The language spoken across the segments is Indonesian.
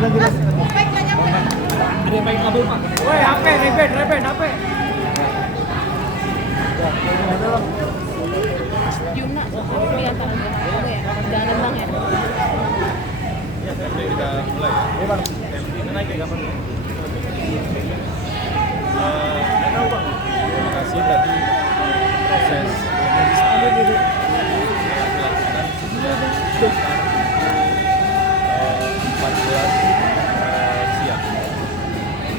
lanjut. Ada yang main kabel Pak. Woi HP, reben HP. Jumna di antara dua kamu ya, jangan nembang ya. Oke, kita mulai ya. Iya bang. Kita naik ya kapan? Terima kasih tadi proses pemeriksaan dilakukan sejak sekitar 14 siang.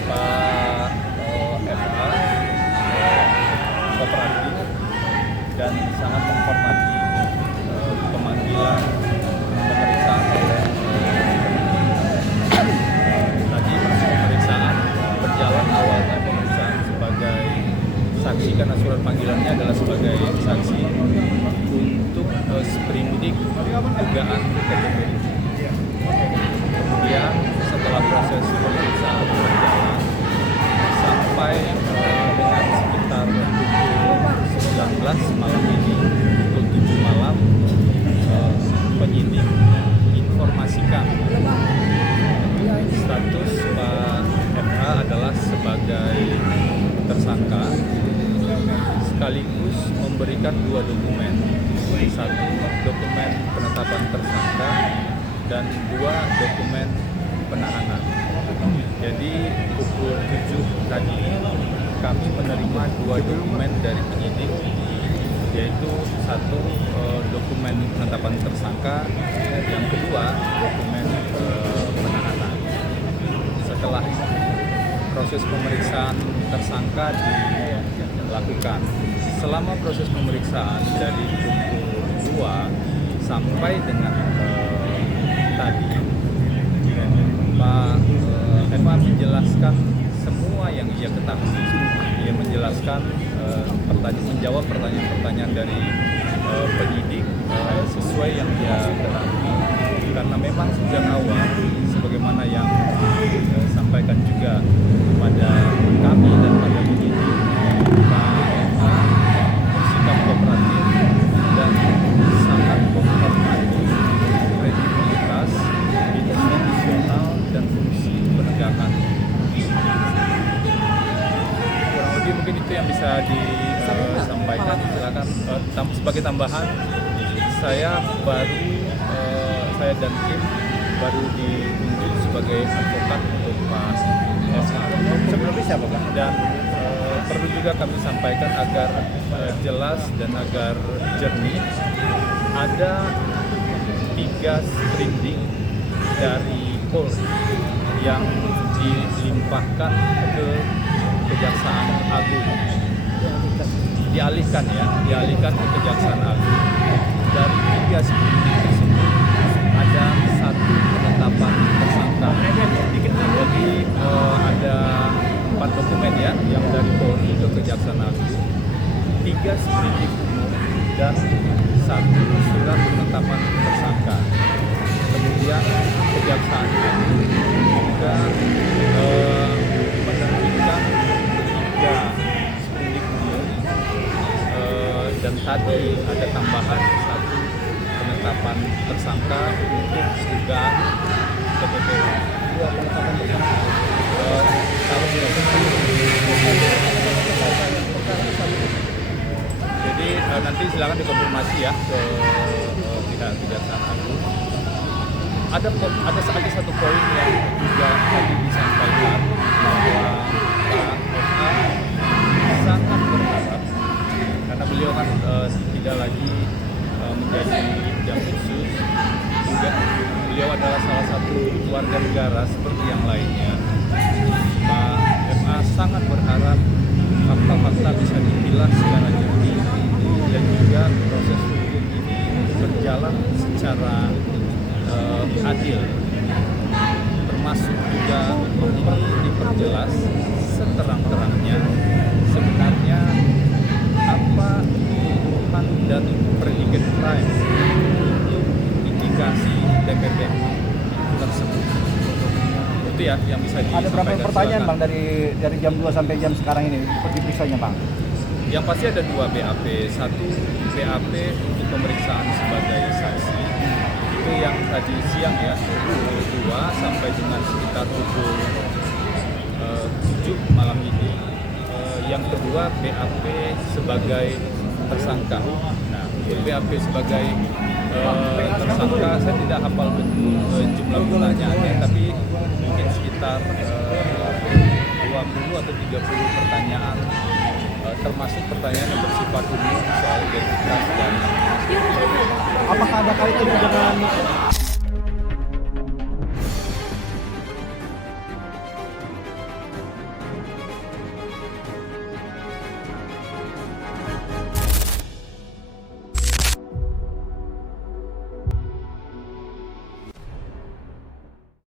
Pak FA kooperatif dan sangat menghormati pemanggilan pemeriksaan oleh tadi proses pemeriksaan berjalan. Awalnya pemeriksaan sebagai saksi karena surat panggilannya adalah sebagai saksi untuk sprindik dugaan TPP. Kemudian setelah proses pemeriksaan berjalan sampai dengan sekitar pukul 19 malam ini, pukul 7 malam, penyidik informasikan status Pak FH adalah sebagai tersangka, sekaligus memberikan dua dokumen, satu dokumen penetapan tersangka dan dua dokumen penahanan. Jadi pukul 7 tadi kami menerima dua dokumen dari penyidik, yaitu satu dokumen penetapan tersangka, yang kedua dokumen penahanan. Setelah proses pemeriksaan tersangka dilakukan, selama proses pemeriksaan dari pukul 2 sampai dengan tadi, Pak FA menjelaskan semua yang ia ketahui. Ia menjelaskan menjawab pertanyaan-pertanyaan dari penyidik sesuai yang ia ketahui. Karena memang sejak awal, sebagaimana yang sampaikan juga kepada kami dan pada penyidik, Pak FA bersikap kooperatif dan sangat menghormati kredibilitas, institusional dan fungsi penegakan. Kurang lebih mungkin itu yang bisa disampaikan. Silakan. Sebagai tambahan, saya dan tim baru ditunjuk sebagai advokat untuk Pak FA. Sebelumnya siapa bang? Dan perlu juga kami sampaikan agar jelas dan agar jernih, ada 3 sprindik dari Polri yang dilimpahkan ke Kejaksaan Agung, dialihkan ke Kejaksaan Agung. Dari 3 sprindik tersebut ada 1 penetapan tersangka. Jadi ada 4 dokumen ya yang dari Polri ke Kejaksaan Agung, 3 sprindik umum dan 1 surat penetapan tersangka. Kemudian Kejaksaan Agung juga menerbitkan 3 sprindik umum dan tadi ada tambahan 1 penetapan tersangka untuk dugaan TPPU. Jadi nanti silakan dikonfirmasi ya ke pihak Kejaksaan Agung. Ada satu poin yang juga tadi disampaikan bahwa Pak FA sangat berharap, karena beliau kan tidak lagi menjadi jampitsus, juga beliau adalah salah satu warga negara seperti yang lainnya. Pak FA sangat berharap fakta-fakta bisa dipilah secara jernih dan juga proses hukum ini berjalan secara adil, termasuk juga perlu diperjelas seterang-terangnya sebenarnya apa tuduhan dan predikat crime untuk indikasi TPPU tersebut. Itu ya yang bisa disampaikan. Ada berapa pertanyaan bang dari jam 2 sampai jam sekarang ini diperiksanya bang? Yang pasti ada 2 BAP, 1 BAP untuk pemeriksaan sebagai saksi, itu yang tadi siang ya, 22 sampai dengan sekitar pukul 7 malam ini. Yang kedua BAP sebagai tersangka. Nah, untuk BAP sebagai tersangka saya tidak hafal betul jumlah pertanyaannya, tapi mungkin sekitar 20 atau 30 pertanyaan, termasuk pertanyaan yang bersifat umum soal identitas dan Apakah ada kaitannya dengan